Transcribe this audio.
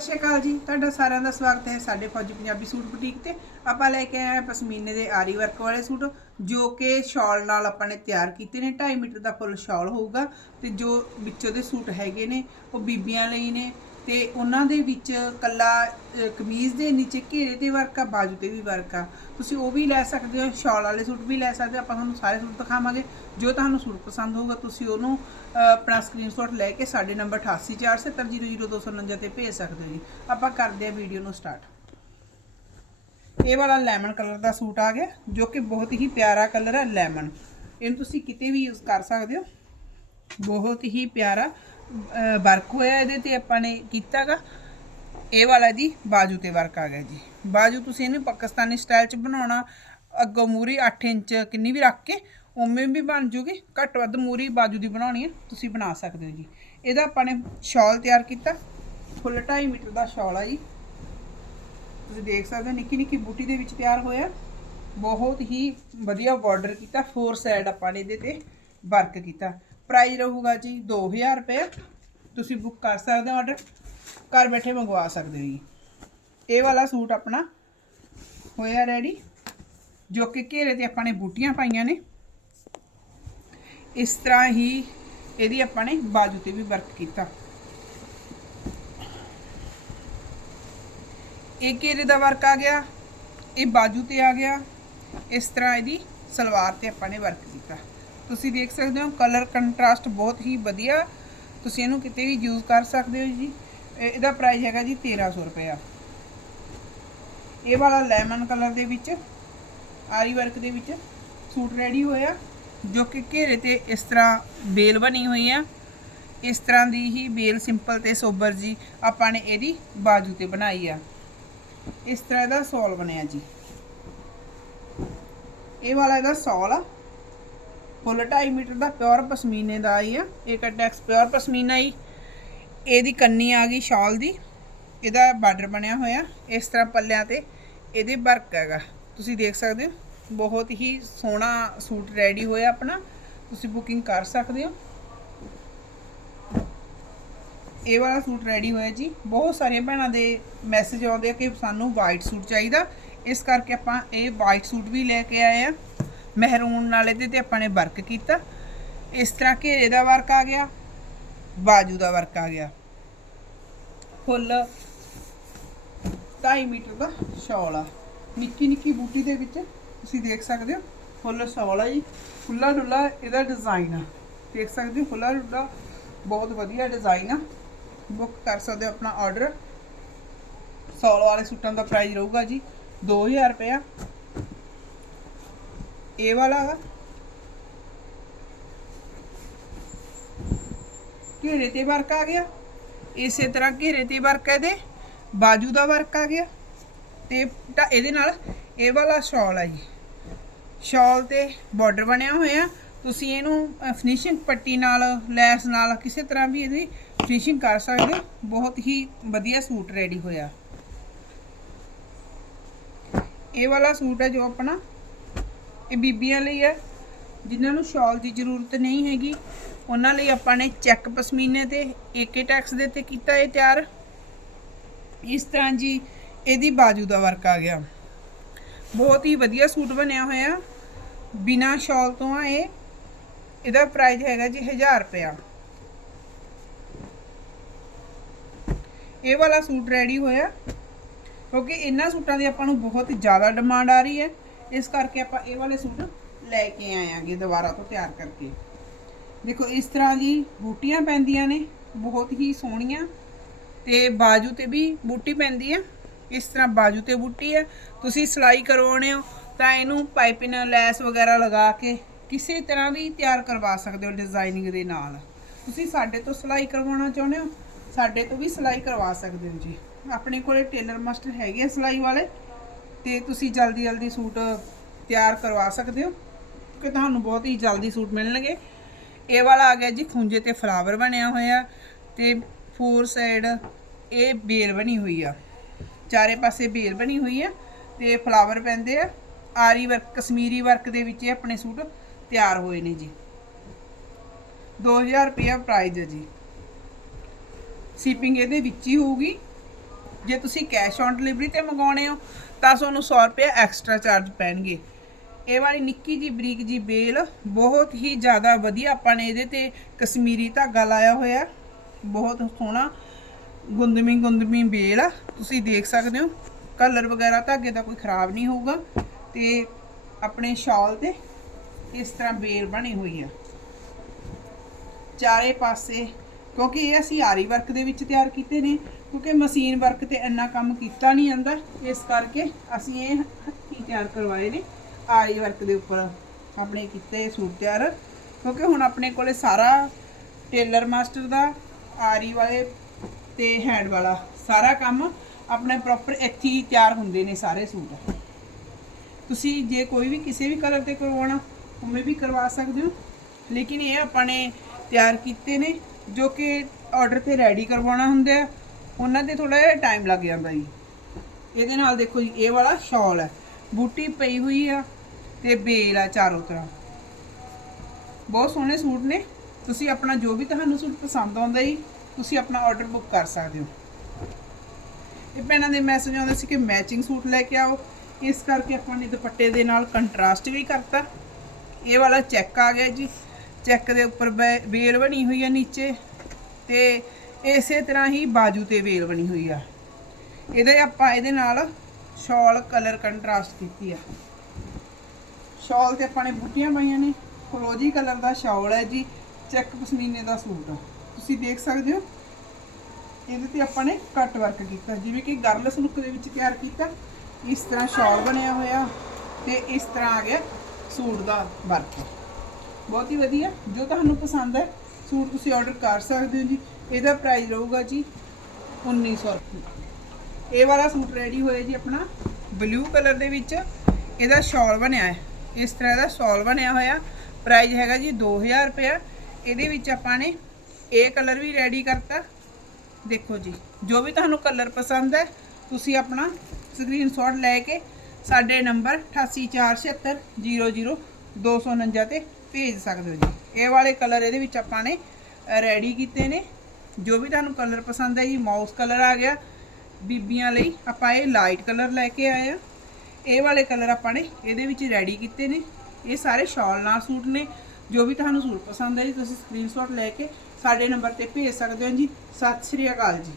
ਸਤਿ ਸ਼੍ਰੀ ਅਕਾਲ ਜੀ। ਤੁਹਾਡਾ ਸਾਰਿਆਂ ਦਾ ਸਵਾਗਤ ਹੈ ਸਾਡੇ ਫੌਜੀ ਪੰਜਾਬੀ ਸੂਟ ਬੁਟੀਕ ਤੇ। ਆਪਾਂ ਲੈ ਕੇ ਆਏ ਹਾਂ ਪਸ਼ਮੀਨੇ ਦੇ ਆਰੀ ਵਰਕ ਵਾਲੇ ਸੂਟ, ਜੋ ਕਿ ਸ਼ਾਲ ਨਾਲ ਆਪਾਂ ਨੇ ਤਿਆਰ ਕੀਤੇ ਨੇ। 2.5 ਮੀਟਰ ਦਾ ਫੁੱਲ ਸ਼ਾਲ ਹੋਊਗਾ ਤੇ ਜੋ ਵਿੱਚੋਂ ਦੇ ਸੂਟ ਹੈਗੇ ਨੇ, ਉਹ ਬੀਬੀਆਂ ਲਈ ਨੇ ਤੇ ਉਹਨਾਂ ਦੇ ਵਿੱਚ ਕੱਲਾ ਕਮੀਜ਼ ਦੇ ਨੀਚੇ ਘੇਰੇ ਤੇ ਵਰਕ ਆ ਬਾਜੂ ਤੇ ਵੀ ਵਰਕ। ਆ ਤੁਸੀਂ ਉਹ ਵੀ ਲੈ ਸਕਦੇ ਹੋ ਸ਼ਾਲ ਵਾਲੇ ਸੂਟ ਵੀ ਲੈ ਸਕਦੇ ਹੋ ਆਪਾਂ ਤੁਹਾਨੂੰ ਸਾਰੇ ਸੂਟ ਦਿਖਾਵਾਂਗੇ। ਜੋ ਤੁਹਾਨੂੰ ਸੂਟ ਪਸੰਦ ਹੋਊਗਾ ਤੁਸੀਂ ਉਹਨੂੰ ਅ, ਆਪਣਾ ਸਕਰੀਨਸ਼ਾਟ ਲੈ ਕੇ ਸਾਡੇ ਨੰਬਰ 8847000249 ਤੇ ਭੇਜ ਸਕਦੇ ਹੋ ਜੀ। ਆਪਾਂ ਕਰਦੇ ਆ ਵੀਡੀਓ ਨੂੰ ਸਟਾਰਟ ਇਹ ਵਾਲਾ ਲੈਮਨ ਕਲਰ ਦਾ ਸੂਟ ਆ ਗਿਆ ਜੋ ਕਿ ਬਹੁਤ ਹੀ ਪਿਆਰਾ ਕਲਰ ਹੈ ਲੈਮਨ ਇਹਨੂੰ ਤੁਸੀਂ ਕਿਤੇ ਵੀ ਯੂਜ਼ ਕਰ ਸਕਦੇ ਹੋ। ਬਹੁਤ ਹੀ ਪਿਆਰਾ। ਵਰਕ ਹੋਇਆ ਇਹਦੇ ਤੇ ਆਪਾਂ ਨੇ ਕੀਤਾਗਾ। ਇਹ ਵਾਲਾ ਜੀ ਬਾਜੂ ਤੇ ਵਰਕ ਆ ਗਿਆ ਜੀ। ਬਾਜੂ ਤੁਸੀਂ ਇਹਨੂੰ ਪਾਕਿਸਤਾਨੀ ਸਟਾਈਲ ਚ ਬਣਾਉਣਾ, ਅੱਗੋਂ ਮੂਰੀ 8 ਇੰਚ ਕਿੰਨੀ ਵੀ ਰੱਖ ਕੇ, ਉਵੇਂ ਵੀ ਬਣ ਜੂਗੀ, ਘੱਟ ਵੱਧ ਮੂਰੀ ਬਾਜੂ ਦੀ ਬਣਾਉਣੀ ਹੈ ਤੁਸੀਂ ਬਣਾ ਸਕਦੇ ਹੋ ਜੀ। ਇਹਦਾ ਆਪਾਂ ਨੇ ਸ਼ਾਲ ਤਿਆਰ ਕੀਤਾ ਫੁੱਲ 2.5 ਮੀਟਰ ਦਾ ਸ਼ਾਲ ਆ ਜੀ। ਤੁਸੀਂ ਦੇਖ ਸਕਦੇ ਹੋ, ਨਿੱਕੀ ਨਿੱਕੀ ਬੂਟੀ ਦੇ ਵਿੱਚ ਤਿਆਰ ਹੋਇਆ। ਬਹੁਤ ਹੀ ਵਧੀਆ ਬਾਰਡਰ ਕੀਤਾ ਫੋਰ ਸਾਈਡ ਆਪਾਂ ਨੇ ਇਹਦੇ ਤੇ ਵਰਕ ਕੀਤਾ। ਪ੍ਰਾਈਸ ਰਹੂਗਾ ਜੀ 2000 ਰੁਪਏ। ਤੁਸੀਂ ਬੁੱਕ ਕਰ ਸਕਦੇ ਹੋ ਆਰਡਰ ਘਰ ਬੈਠੇ ਮੰਗਵਾ ਸਕਦੇ ਹੋ ਜੀ। ਇਹ ਵਾਲਾ ਸੂਟ ਆਪਣਾ ਹੋਇਆ ਰੈਡੀ ਜੋ ਕਿ ਘੇਰੇ ਤੇ ਆਪਾਂ ਨੇ ਬੂਟੀਆਂ ਪਾਈਆਂ ਨੇ। ਇਸ ਤਰ੍ਹਾਂ ਹੀ ਇਹਦੀ ਆਪਾਂ ਨੇ ਬਾਜੂ ਤੇ ਵੀ ਵਰਕ ਕੀਤਾ। ਇਹ ਘੇਰੇ ਦਾ ਵਰਕ ਆ ਗਿਆ, ਇਹ ਬਾਜੂ ਤੇ ਆ ਗਿਆ। ਇਸ ਤਰ੍ਹਾਂ ਇਹਦੀ ਸਲਵਾਰ ਤੇ ਆਪਾਂ ਨੇ ਵਰਕ ਕੀਤਾ। ਤੁਸੀਂ ਦੇਖ ਸਕਦੇ ਹੋ ਕਲਰ ਕੰਟਰਾਸਟ ਬਹੁਤ ਹੀ ਵਧੀਆ ਤੁਸੀਂ ਇਹਨੂੰ ਕਿਤੇ ਵੀ ਯੂਜ਼ ਕਰ ਸਕਦੇ ਹੋ ਜੀ। ਇਹਦਾ ਪ੍ਰਾਈਸ ਹੈਗਾ ਜੀ 1300 ਰੁਪਇਆ। ਇਹ ਵਾਲਾ ਲੈਮਨ ਕਲਰ ਦੇ ਵਿੱਚ, ਆਰੀ ਵਰਕ ਦੇ ਵਿੱਚ ਸੂਟ ਰੈਡੀ ਹੋਇਆ, ਜੋ ਕਿ ਘੇਰੇ ਤੇ ਇਸ ਤਰ੍ਹਾਂ ਬੇਲ ਬਣੀ ਹੋਈ ਆ। ਇਸ ਤਰ੍ਹਾਂ ਦੀ ਹੀ ਬੇਲ ਸਿੰਪਲ ਤੇ ਸੋਬਰ ਜੀ ਆਪਾਂ ਨੇ ਇਹਦੀ ਬਾਜੂ ਤੇ ਬਣਾਈ ਆ। ਇਸ ਤਰ੍ਹਾਂ ਦਾ ਸੌਲ ਬਣਿਆ ਜੀ। ਇਹ ਵਾਲਾ ਇਹਦਾ ਸੌਲ ਆ। ਫੁੱਲ 2.5 ਮੀਟਰ ਦਾ ਪਿਓਰ ਪਸ਼ਮੀਨੇ ਦਾ ਆਈ ਆ। ਇਹ ਕਟੈਕਸ ਪਿਓਰ ਪਸ਼ਮੀਨਾ ਹੀ ਇਹਦੀ ਕੰਨੀ ਆ ਗਈ ਸ਼ਾਲ ਦੀ। ਇਹਦਾ ਬਾਰਡਰ ਬਣਿਆ ਹੋਇਆ। ਇਸ ਤਰ੍ਹਾਂ ਪੱਲਿਆਂ ਤੇ ਇਹਦੇ ਵਰਕ ਹੈਗਾ। ਤੁਸੀਂ ਦੇਖ ਸਕਦੇ ਹੋ, ਬਹੁਤ ਹੀ ਸੋਹਣਾ ਸੂਟ ਰੈਡੀ ਹੋਇਆ ਆਪਣਾ। ਤੁਸੀਂ ਬੁਕਿੰਗ ਕਰ ਸਕਦੇ ਹੋ। ਇਹ ਵਾਲਾ ਸੂਟ ਰੈਡੀ ਹੋਇਆ ਜੀ। ਬਹੁਤ ਸਾਰੀਆਂ ਭੈਣਾਂ ਦੇ ਮੈਸੇਜ ਆਉਂਦੇ ਆ ਕਿ ਸਾਨੂੰ ਵਾਈਟ ਸੂਟ ਚਾਹੀਦਾ। ਇਸ ਕਰਕੇ ਆਪਾਂ ਇਹ ਵਾਈਟ ਸੂਟ ਵੀ ਲੈ ਕੇ ਆਏ ਆ। ਮਹਿਰੂਨ ਨਾਲ ਇਹਦੇ ਤੇ ਆਪਾਂ ਨੇ ਵਰਕ ਕੀਤਾ। ਇਸ ਤਰ੍ਹਾਂ ਘੇਰੇ ਦਾ ਵਰਕ ਆ ਗਿਆ, ਬਾਜੂ ਦਾ ਵਰਕ ਆ ਗਿਆ। ਫੁੱਲ 2.5 ਮੀਟਰ ਦਾ ਸੌਲ ਆ। ਨਿੱਕੀ ਨਿੱਕੀ ਬੂਟੀ ਦੇ ਵਿੱਚ ਤੁਸੀਂ ਦੇਖ ਸਕਦੇ ਹੋ, ਫੁੱਲ ਸੌਲ ਆ ਜੀ। ਖੁੱਲਾ ਡੁੱਲਾ ਇਹਦਾ ਡਿਜ਼ਾਈਨ ਆ। ਦੇਖ ਸਕਦੇ ਹੋ ਖੁੱਲਾ ਡੁੱਲਾ ਬਹੁਤ ਵਧੀਆ ਡਿਜ਼ਾਈਨ ਆ। ਬੁੱਕ ਕਰ ਸਕਦੇ ਹੋ ਆਪਣਾ ਆਰਡਰ ਸ਼ਾਲ ਵਾਲੇ ਸੂਟਾਂ ਦਾ ਪ੍ਰਾਈਸ ਰਹੂਗਾ ਜੀ 2000 ਰੁਪਇਆ। ਇਹ ਵਾਲਾ ਵਾ ਘੇਰੇ ਤੇ ਵਰਕ ਆ ਗਿਆ। ਇਸੇ ਤਰ੍ਹਾਂ ਘੇਰੇ ਤੇ ਵਰਕ ਇਹਦੇ। ਬਾਜੂ ਦਾ ਵਰਕ ਆ ਗਿਆ। ਤੇ ਇਹਦੇ ਨਾਲ ਇਹ ਵਾਲਾ ਸ਼ਾਲ ਆ ਜੀ। ਸ਼ਾਲ ਤੇ ਬਾਰਡਰ ਬਣਿਆ ਹੋਇਆ। ਤੁਸੀਂ ਇਹਨੂੰ ਫਿਨਿਸ਼ਿੰਗ ਪੱਟੀ ਨਾਲ, ਲੈਸ ਨਾਲ ਕਿਸੇ ਤਰ੍ਹਾਂ ਵੀ ਇਹਦੀ ਫਿਨਿਸ਼ਿੰਗ ਕਰ ਸਕਦੇ ਹੋ। ਬਹੁਤ ਹੀ ਵਧੀਆ ਸੂਟ ਰੈਡੀ ਹੋਇਆ। ਇਹ ਵਾਲਾ ਸੂਟ ਹੈ ਜੋ ਆਪਣਾ ਇਹ ਬੀਬੀਆਂ ਲਈ ਹੈ। ਜਿਨ੍ਹਾਂ ਨੂੰ ਸ਼ਾਲ ਦੀ ਜ਼ਰੂਰਤ ਨਹੀਂ ਹੈਗੀ, ਉਹਨਾਂ ਲਈ ਆਪਾਂ ਨੇ ਚੈੱਕ ਪਸ਼ਮੀਨੇ ਤੇ ਏਕੇ ਟੈਕਸ ਦੇ ਤੇ ਕੀਤਾ ਇਹ ਤਿਆਰ। ਇਸ ਤਰ੍ਹਾਂ ਜੀ ਇਹਦੀ ਬਾਜੂ ਦਾ ਵਰਕ ਆ ਗਿਆ। ਬਹੁਤ ਹੀ ਵਧੀਆ ਸੂਟ ਬਣਿਆ ਹੋਇਆ। ਬਿਨਾ ਸ਼ਾਲ ਤੋਂ ਆ ਇਹ। ਇਹਦਾ ਪ੍ਰਾਈਸ ਹੈਗਾ ਜੀ 1000 ਰੁਪਇਆ। ਇਹ ਵਾਲਾ ਸੂਟ ਰੈਡੀ ਹੋਇਆ। ਕਿਉਂਕਿ ਇਹਨਾਂ ਸੂਟਾਂ ਦੀ ਆਪਾਂ ਨੂੰ ਬਹੁਤ ਜ਼ਿਆਦਾ ਡਿਮਾਂਡ ਆ ਰਹੀ ਹੈ। ਇਸ ਕਰਕੇ ਆਪਾਂ ਇਹ ਵਾਲੇ ਸੂਟ ਲੈ ਕੇ ਆਏ ਦੁਬਾਰਾ ਤੋਂ ਤਿਆਰ ਕਰਕੇ। ਦੇਖੋ, ਇਸ ਤਰ੍ਹਾਂ ਦੀ ਬੂਟੀਆਂ ਪੈਂਦੀਆਂ ਨੇ, ਬਹੁਤ ਹੀ ਸੋਹਣੀਆਂ ਤੇ ਬਾਜੂ ਤੇ ਵੀ ਬੂਟੀ ਪੈਂਦੀ ਆ। ਇਸ ਤਰ੍ਹਾਂ ਬਾਜੂ ਤੇ ਬੂਟੀ ਹੈ ਤੁਸੀਂ ਸਿਲਾਈ ਕਰਵਾਉਣੇ ਹੋ ਤਾਂ ਇਹਨੂੰ ਪਾਈਪਿੰਗ ਲੈਸ ਵਗੈਰਾ ਲਗਾ ਕੇ ਕਿਸੇ ਤਰ੍ਹਾਂ ਵੀ ਤਿਆਰ ਕਰਵਾ ਸਕਦੇ ਹੋ ਡਿਜ਼ਾਈਨਿੰਗ ਦੇ ਨਾਲ। ਤੁਸੀਂ ਸਾਡੇ ਤੋਂ ਸਿਲਾਈ ਕਰਵਾਉਣਾ ਚਾਹੁੰਦੇ ਹੋ, ਸਾਡੇ ਤੋਂ ਵੀ ਸਿਲਾਈ ਕਰਵਾ ਸਕਦੇ ਹੋ ਜੀ। ਆਪਣੇ ਕੋਲੇ ਟੇਲਰ ਮਾਸਟਰ ਹੈਗੇ ਆ ਸਿਲਾਈ ਵਾਲੇ। ਤੇ ਤੁਸੀਂ ਜਲਦੀ ਜਲਦੀ ਸੂਟ ਤਿਆਰ ਕਰਵਾ ਸਕਦੇ ਹੋ ਕਿ ਤੁਹਾਨੂੰ ਬਹੁਤ ਹੀ ਜਲਦੀ ਸੂਟ ਮਿਲਣਗੇ। ਇਹ ਵਾਲਾ ਆ ਗਿਆ ਜੀ, ਖੁੰਝੇ ਤੇ ਫਲਾਵਰ ਬਣਿਆ ਹੋਇਆ ਤੇ ਫੋਰ ਸਾਈਡ ਇਹ ਬੇਲ ਬਣੀ ਹੋਈ ਆ। ਚਾਰੇ ਪਾਸੇ ਬੇਲ ਬਣੀ ਹੋਈ ਆ ਤੇ ਫਲਾਵਰ ਪੈਂਦੇ ਆ। ਆਰੀ ਵਰਕ, ਕਸ਼ਮੀਰੀ ਵਰਕ ਦੇ ਵਿੱਚ ਇਹ ਆਪਣੇ ਸੂਟ ਤਿਆਰ ਹੋਏ ਨੇ ਜੀ। 2000 ਰੁਪਇਆ ਪ੍ਰਾਈਸ ਹੈ ਜੀ। ਸੀਪਿੰਗ ਇਹਦੇ ਵਿੱਚ ਹੀ ਹੋਊਗੀ। ਜੇ ਤੁਸੀਂ ਕੈਸ਼ ਔਨ ਡਿਲੀਵਰੀ ਤੇ ਮੰਗਾਉਣੇ ਹੋ, ਤਾਂ ਤੁਹਾਨੂੰ 100 ਰੁਪਏ ਐਕਸਟਰਾ ਚਾਰਜ ਪੈਣਗੇ। ਇਹ ਵਾਲੀ ਨਿੱਕੀ ਜੀ ਬਰੀਕ ਜੀ ਬੇਲ ਬਹੁਤ ਹੀ ਜ਼ਿਆਦਾ ਵਧੀਆ ਆਪਾਂ ਨੇ ਇਹਦੇ ਤੇ ਕਸ਼ਮੀਰੀ ਧਾਗਾ ਲਾਇਆ ਹੋਇਆ। ਬਹੁਤ ਸੋਹਣਾ, ਗੁੰਦਮੀ ਗੁੰਦਮੀ ਬੇਲ ਆ ਤੁਸੀਂ ਦੇਖ ਸਕਦੇ ਹੋ। ਕਲਰ ਵਗੈਰਾ ਧਾਗੇ ਦਾ ਕੋਈ ਖਰਾਬ ਨਹੀਂ ਹੋਊਗਾ ਤੇ ਆਪਣੇ ਸ਼ਾਲ ਤੇ ਇਸ ਤਰ੍ਹਾਂ ਬੇਲ ਬਣੀ ਹੋਈ ਆ। ਚਾਰੇ ਪਾਸੇ, ਕਿਉਂਕਿ ਇਹ ਅਸੀਂ ਆਰੀ ਵਰਕ ਦੇ ਵਿੱਚ ਤਿਆਰ ਕੀਤੇ ਨੇ ਕਿਉਂਕਿ ਮਸ਼ੀਨ ਵਰਕ ਤੇ ਇੰਨਾ ਕੰਮ ਕੀਤਾ ਨਹੀਂ ਜਾਂਦਾ, ਇਸ ਕਰਕੇ ਅਸੀਂ ਇਹ ਹੱਥੀਂ ਤਿਆਰ ਕਰਵਾਏ ਨੇ ਆਰੀ ਵਰਕ ਦੇ ਉੱਪਰ ਆਪਣੇ ਕੀਤੇ ਸੂਟ ਤਿਆਰ। ਕਿਉਂਕਿ ਹੁਣ ਆਪਣੇ ਕੋਲੇ ਸਾਰਾ ਟੇਲਰ ਮਾਸਟਰ ਦਾ, ਆਰੀ ਵਾਲੇ ਤੇ ਹੈਂਡ ਵਾਲਾ ਸਾਰਾ ਕੰਮ ਆਪਣੇ ਪ੍ਰੋਪਰ ਇੱਥੇ ਹੀ ਤਿਆਰ ਹੁੰਦੇ ਨੇ ਸਾਰੇ ਸੂਟ। ਤੁਸੀਂ ਜੇ ਕੋਈ ਵੀ ਕਿਸੇ ਵੀ ਕਲਰ ਤੇ ਕਰਵਾਉਣਾ, ਉਵੇਂ ਵੀ ਕਰਵਾ ਸਕਦੇ ਹੋ। ਲੇਕਿਨ ਇਹ ਆਪਾਂ ਨੇ ਤਿਆਰ ਕੀਤੇ ਨੇ, ਜੋ ਕਿ ਆਰਡਰ ਤੇ ਰੈਡੀ ਕਰਵਾਉਣਾ ਹੁੰਦਾ ਹੈ ਉਹਨਾਂ ਤੇ ਥੋੜਾ ਜਿਹਾ ਟਾਈਮ ਲੱਗ ਜਾਂਦਾ ਜੀ। ਇਹਦੇ ਨਾਲ ਦੇਖੋ ਜੀ, ਇਹ ਵਾਲਾ ਸ਼ਾਲ ਹੈ। ਬੂਟੀ ਪਈ ਹੋਈ ਆ ਤੇ ਬੇਲ ਆ ਚਾਰੋਂ ਤਰ੍ਹਾਂ। ਬਹੁਤ ਸੋਹਣੇ ਸੂਟ ਨੇ। ਤੁਸੀਂ ਆਪਣਾ ਜੋ ਵੀ ਤੁਹਾਨੂੰ ਸੂਟ ਪਸੰਦ ਆਉਂਦਾ ਜੀ, ਤੁਸੀਂ ਆਪਣਾ ਆਰਡਰ ਬੁੱਕ ਕਰ ਸਕਦੇ ਹੋ। ਇਹ ਭੈਣਾਂ ਦੇ ਮੈਸੇਜ ਆਉਂਦੇ ਸੀ ਕਿ ਮੈਚਿੰਗ ਸੂਟ ਲੈ ਕੇ ਆਓ। ਇਸ ਕਰਕੇ ਆਪਾਂ ਨੇ ਦੁਪੱਟੇ ਦੇ ਨਾਲ ਕੰਟਰਾਸਟ ਵੀ ਕਰਤਾ। ਇਹ ਵਾਲਾ ਚੈੱਕ ਆ ਗਿਆ ਜੀ। ਚੈੱਕ ਦੇ ਉੱਪਰ ਬੇਲ ਬਣੀ ਹੋਈ ਹੈ ਨੀਚੇ ਤੇ ਇਸੇ ਤਰ੍ਹਾਂ ਹੀ ਬਾਜੂ ਤੇ ਵੇਲ ਬਣੀ ਹੋਈ ਆ। ਇਹਦੇ ਆਪਾਂ ਇਹਦੇ ਨਾਲ ਸ਼ਾਲ ਕਲਰ ਕੰਟਰਾਸਟ ਕੀਤੀ ਆ। ਸ਼ਾਲ ਤੇ ਆਪਾਂ ਨੇ ਬੂਟੀਆਂ ਪਾਈਆਂ ਨੇ। ਫਰੋਜੀ ਕਲਰ ਦਾ ਸ਼ਾਲ ਹੈ ਜੀ, ਚੈੱਕ ਪਸ਼ਮੀਨੇ ਦਾ ਸੂਟ ਆ। ਤੁਸੀਂ ਦੇਖ ਸਕਦੇ ਹੋ, ਇਹਦੇ ਤੇ ਆਪਾਂ ਨੇ ਕੱਟ ਵਰਕ ਕੀਤਾ। ਜਿਵੇਂ ਕਿ ਗਰਲਸ ਲੁੱਕ ਦੇ ਵਿੱਚ ਤਿਆਰ ਕੀਤਾ, ਇਸ ਤਰ੍ਹਾਂ ਸ਼ਾਲ ਬਣਿਆ ਹੋਇਆ ਤੇ ਇਸ ਤਰ੍ਹਾਂ ਆ ਗਿਆ ਸੂਟ ਦਾ ਵਰਕ ਬਹੁਤ ਹੀ ਵਧੀਆ। ਜੋ ਤੁਹਾਨੂੰ ਪਸੰਦ ਹੈ, ਸੂਟ ਤੁਸੀਂ ਆਰਡਰ ਕਰ ਸਕਦੇ ਹੋ ਜੀ। ਇਹਦਾ ਪ੍ਰਾਈਸ ਰਹੂਗਾ ਜੀ 1900 ਰੁਪਏ। ਇਹ ਵਾਲਾ ਸੂਟ ਰੈਡੀ ਹੋਇਆ ਜੀ ਆਪਣਾ ਬਲੂ ਕਲਰ ਦੇ ਵਿੱਚ। ਇਹਦਾ ਸ਼ਾਲ ਬਣਿਆ ਹੈ। ਇਸ ਤਰ੍ਹਾਂ ਦਾ ਸ਼ਾਲ ਬਣਿਆ ਹੋਇਆ। ਪ੍ਰਾਈਸ ਹੈਗਾ ਜੀ 2000 ਰੁਪਏ ਇਹਦੇ ਵਿੱਚ ਆਪਾਂ ਨੇ ਇਹ ਕਲਰ ਵੀ ਰੈਡੀ ਕਰਤਾ। ਦੇਖੋ ਜੀ, ਜੋ ਵੀ ਤੁਹਾਨੂੰ ਕਲਰ ਪਸੰਦ ਹੈ, ਤੁਸੀਂ ਆਪਣਾ ਸਕਰੀਨਸ਼ਾਟ ਲੈ ਕੇ ਸਾਡੇ ਨੰਬਰ 8847000249 ਤੇ ਭੇਜ ਸਕਦੇ ਹੋ ਜੀ। ਇਹ ਵਾਲੇ ਕਲਰ ਇਹਦੇ ਵਿੱਚ ਆਪਾਂ ਨੇ ਰੈਡੀ ਕੀਤੇ ਨੇ। ਜੋ ਵੀ ਤੁਹਾਨੂੰ ਕਲਰ ਪਸੰਦ ਹੈ ਜੀ ਮਾਊਸ ਕਲਰ ਆ ਗਿਆ। ਬੀਬੀਆਂ ਲਈ ਆਪਾਂ ਇਹ ਲਾਈਟ ਕਲਰ ਲੈ ਕੇ ਆਏ ਆ। ਇਹ ਵਾਲੇ ਕਲਰ ਆਪਾਂ ਨੇ ਇਹਦੇ ਵਿੱਚ ਰੈਡੀ ਕੀਤੇ ਨੇ। ਇਹ ਸਾਰੇ ਸ਼ਾਲ ਨਾਲ ਸੂਟ ਨੇ। ਜੋ ਵੀ ਤੁਹਾਨੂੰ ਸੂਟ ਪਸੰਦ ਹੈ ਜੀ ਤੁਸੀਂ ਸਕਰੀਨਸ਼ਾਟ ਲੈ ਕੇ ਸਾਡੇ ਨੰਬਰ ਤੇ ਭੇਜ ਸਕਦੇ ਹੋ ਜੀ। ਸਤਿ ਸ਼੍ਰੀ ਅਕਾਲ ਜੀ।